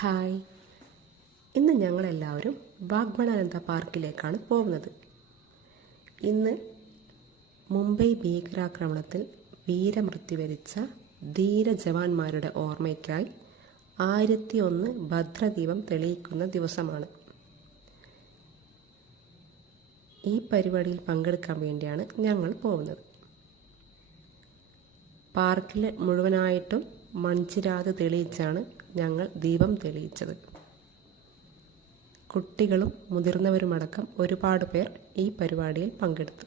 Hi, ഇന്ന് ഞങ്ങളെല്ലാവരും വാഗ്മണാനന്ദ പാർക്കിലേക്കാണ് പോകുന്നത്. ഇന്ന് മുംബൈ ഭീകരാക്രമണത്തിൽ വീരമൃത്യു വരിച്ച ധീര ജവാന്മാരുടെ ഓർമ്മയ്ക്കായി 1001 ഭദ്രദീപം തെളിയിക്കുന്ന ദിവസമാണ്. ഈ പരിപാടിയിൽ പങ്കെടുക്കാൻ വേണ്ടിയാണ് ഞങ്ങൾ പോകുന്നത്. പാർക്കിൽ മുഴുവനായിട്ടും മൺചിരാത് തെളിയിച്ചാണ് ഞങ്ങൾ ദീപം തെളിയിച്ചത്. കുട്ടികളും മുതിർന്നവരുമടക്കം ഒരുപാട് പേർ ഈ പരിപാടിയിൽ പങ്കെടുത്തു.